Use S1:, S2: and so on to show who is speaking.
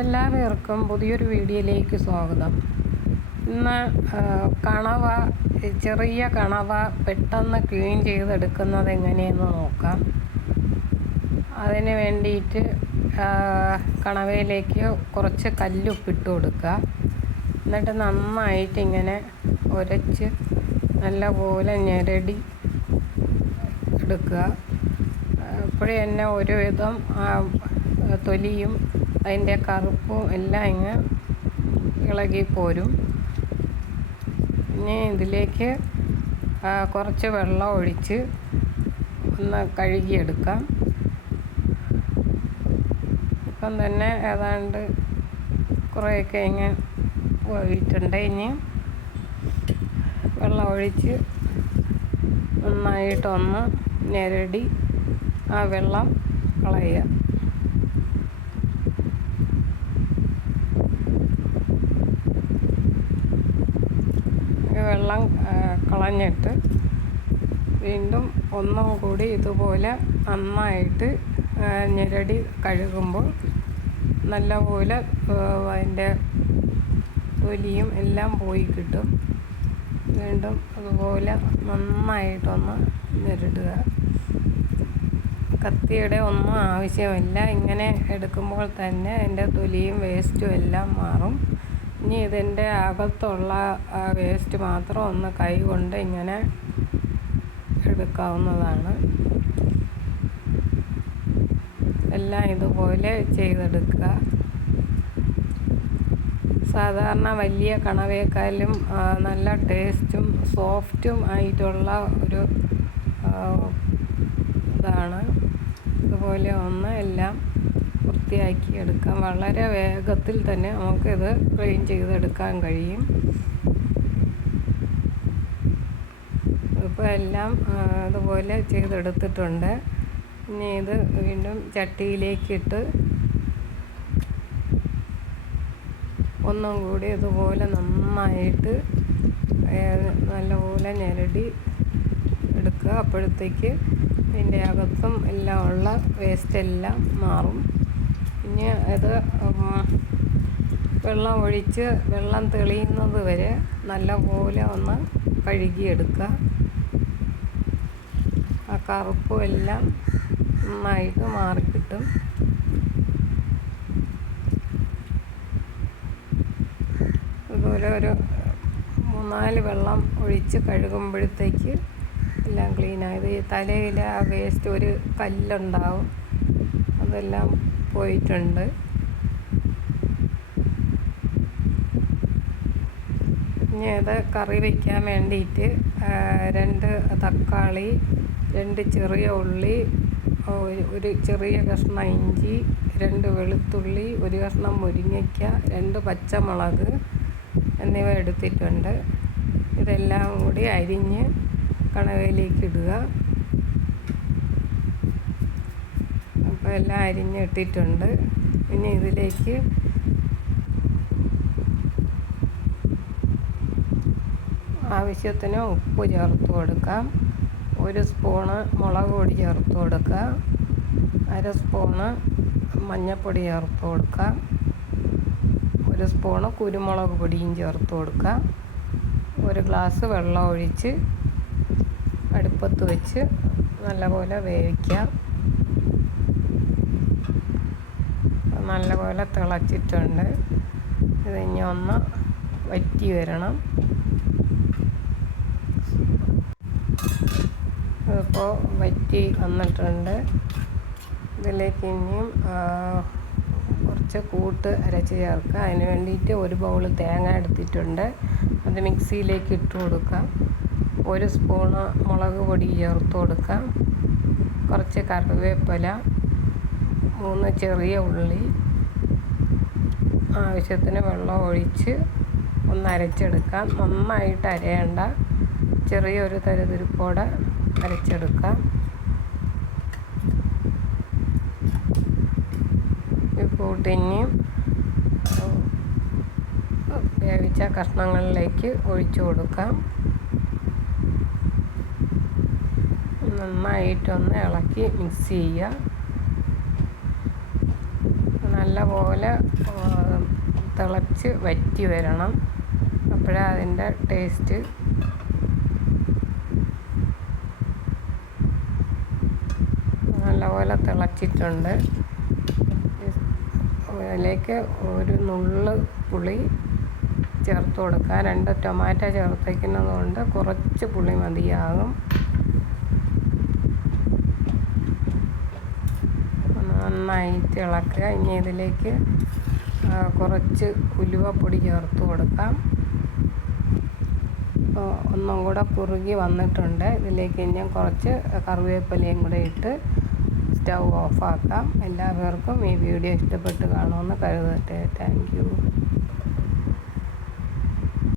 S1: എല്ലാവർക്കും പുതിയൊരു വീഡിയോയിലേക്ക് സ്വാഗതം. ഇന്ന് കണവ ചെറിയ കണവ പെട്ടെന്ന് ക്ലീൻ ചെയ്തെടുക്കുന്നത് എങ്ങനെയെന്ന് നോക്കാം. അതിന് വേണ്ടിയിട്ട് കണവയിലേക്ക് കുറച്ച് കല്ലുപ്പിട്ട് കൊടുക്കുക. എന്നിട്ട് നന്നായിട്ട് ഇങ്ങനെ ഉരച്ച് നല്ലപോലെ ഞെരടി എടുക്കുക. അപ്പോഴേ തന്നെ ഒരുവിധം തൊലിയും അതിന്റെ കറുപ്പും എല്ലാം ഇങ്ങ് ഇളകി പോരും. ഇനി ഇതിലേക്ക് കുറച്ച് വെള്ളം ഒഴിച്ച് ഒന്ന് കഴുകിയെടുക്കാം. ഇപ്പം തന്നെ ഏതാണ്ട് കുറേയൊക്കെ ഇങ്ങ് പോയിട്ടുണ്ട്. ഇനി വെള്ളം ഒഴിച്ച് നന്നായിട്ടൊന്ന് ഞെരടി ആ വെള്ളം കളയുക ഈ വെള്ളം കളഞ്ഞിട്ട് വീണ്ടും ഒന്നും കൂടി ഇതുപോലെ നന്നായിട്ട് ഞെരടി കഴുകുമ്പോൾ നല്ലപോലെ അതിന്റെ തൊലിയും എല്ലാം പോയി കിട്ടും. വീണ്ടും അതുപോലെ നന്നായിട്ടൊന്ന് ഞെരടുക. കത്തിയുടെ ഒന്നും ആവശ്യമില്ല. ഇങ്ങനെ എടുക്കുമ്പോൾ തന്നെ അതിന്റെ തൊലിയും വേസ്റ്റും എല്ലാം മാറും. ഇനി ഇതിന്റെ അകത്തുള്ള വേസ്റ്റ് മാത്രം ഒന്ന് കൈ കൊണ്ട് ഇങ്ങനെ എടുക്കാവുന്നതാണ്. എല്ലാം ഇതുപോലെ ചെയ്തെടുക്കുക. സാധാരണ വലിയ കണവേക്കാളും നല്ല ടേസ്റ്റും സോഫ്റ്റും ആയിട്ടുള്ള ഒരു ഇതാണ്. ഇതുപോലെ ഒന്ന് എല്ലാം വൃത്തിയാക്കി എടുക്കാം. വളരെ വേഗത്തിൽ തന്നെ നമുക്കിത് ക്ലീൻ ചെയ്തെടുക്കാൻ കഴിയും. ഇപ്പോൾ എല്ലാം അതുപോലെ ചെയ്തെടുത്തിട്ടുണ്ട്. ഇനി ഇത് വീണ്ടും ചട്ടിയിലേക്കിട്ട് ഒന്നും കൂടി ഇതുപോലെ നന്നായിട്ട് നല്ലപോലെ ഞെരടി എടുക്കുക. അപ്പോഴത്തേക്ക് ഇതിന്റെ അകത്തും എല്ലാം ഉള്ള വേസ്റ്റ് എല്ലാം മാറും. ഇനി ഇത് വെള്ളം ഒഴിച്ച് വെള്ളം തെളിയുന്നത് വരെ നല്ലപോലെ ഒന്ന് കഴുകിയെടുക്കുക. ആ കറുപ്പും എല്ലാം നന്നായിട്ട് മാറിക്കിട്ടും. അതുപോലെ ഒരു മൂന്നാൽ വെള്ളം ഒഴിച്ച് കഴുകുമ്പോഴത്തേക്ക് എല്ലാം ക്ലീനായത് ഈ തലയിൽ ആ വേസ്റ്റ് ഒരു കല്ലുണ്ടാവും. അതെല്ലാം പോയിട്ടുണ്ട്. ഇനി അത് കറി വയ്ക്കാൻ വേണ്ടിയിട്ട് രണ്ട് തക്കാളി രണ്ട് ചെറിയ ഉള്ളി ഒരു ചെറിയ കഷ്ണം ഇഞ്ചി രണ്ട് വെളുത്തുള്ളി ഒരു കഷ്ണം മുരിങ്ങയ്ക്ക രണ്ട് പച്ചമുളക് എന്നിവ എടുത്തിട്ടുണ്ട്. ഇതെല്ലാം കൂടി അരിഞ്ഞ് കണവയിലേക്ക് ഇടുക. എല്ലാം അരിഞ്ഞിട്ടിട്ടുണ്ട്. ഇനി ഇതിലേക്ക് ആവശ്യത്തിന് ഉപ്പ് ചേർത്ത് കൊടുക്കാം. ഒരു സ്പൂണ് മുളക് പൊടി ചേർത്ത് കൊടുക്കാം. അര സ്പൂണ് മഞ്ഞൾപ്പൊടി ചേർത്ത് കൊടുക്കാം. ഒരു സ്പൂണ് കുരുമുളക് പൊടിയും ചേർത്ത് കൊടുക്കാം. ഒരു ഗ്ലാസ് വെള്ളം ഒഴിച്ച് അടുപ്പത്ത് വെച്ച് നല്ലപോലെ വേവിക്കാം. നല്ലപോലെ തിളച്ചിട്ടുണ്ട്. ഇത് ഇനി ഒന്ന് വറ്റി വരണം. ഇതിപ്പോൾ വറ്റി വന്നിട്ടുണ്ട്. ഇതിലേക്ക് ഇനിയും കുറച്ച് കൂട്ട് അരച്ച് ചേർക്കുക. അതിന് വേണ്ടിയിട്ട് ഒരു ബൗൾ തേങ്ങ എടുത്തിട്ടുണ്ട്. അത് മിക്സിയിലേക്ക് ഇട്ട് കൊടുക്കാം. ഒരു സ്പൂണ് മുളക് പൊടി ചേർത്ത് കൊടുക്കാം. കുറച്ച് കറിവേപ്പില. മൂന്ന് ചെറിയ ഉള്ളി. ആവശ്യത്തിന് വെള്ളം ഒഴിച്ച് ഒന്ന് അരച്ചെടുക്കാം. നന്നായിട്ട് അരയേണ്ട ചെറിയൊരു തരുതിരിപ്പോടെ അരച്ചെടുക്കാം. കൂട്ടിനെയും വേവിച്ച കഷ്ണങ്ങളിലേക്ക് ഒഴിച്ചു കൊടുക്കാം. നന്നായിട്ടൊന്ന് ഇളക്കി മിക്സ് ചെയ്യുക. നല്ലപോലെ തിളച്ച് വറ്റി വരണം. അപ്പോഴേ അതിന്റെ ടേസ്റ്റ്. നല്ലപോലെ തിളച്ചിട്ടുണ്ട്. അതിലേക്ക് ഒരു നുള്ള് പുളി ചേർത്ത് കൊടുക്കുക. രണ്ട് ടൊമാറ്റോ ചേർത്തേക്കുന്നത് കൊണ്ട് കുറച്ച് പുളി മതിയാകും. നന്നായിട്ട് ഇളക്കുക. ഇനി ഇതിലേക്ക് കുറച്ച് ഉലുവപ്പൊടി ചേർത്ത് കൊടുക്കാം. ഇപ്പോൾ ഒന്നും കൂടെ കുറുകി വന്നിട്ടുണ്ട്. ഇതിലേക്ക് ഞാൻ കുറച്ച് കറിവേപ്പിലയും കൂടെ ഇട്ട് സ്റ്റൗ ഓഫാക്കാം എല്ലാവർക്കും ഈ വീഡിയോ ഇഷ്ടപ്പെട്ട് കാണുമെന്ന് കരുതട്ടെ. താങ്ക്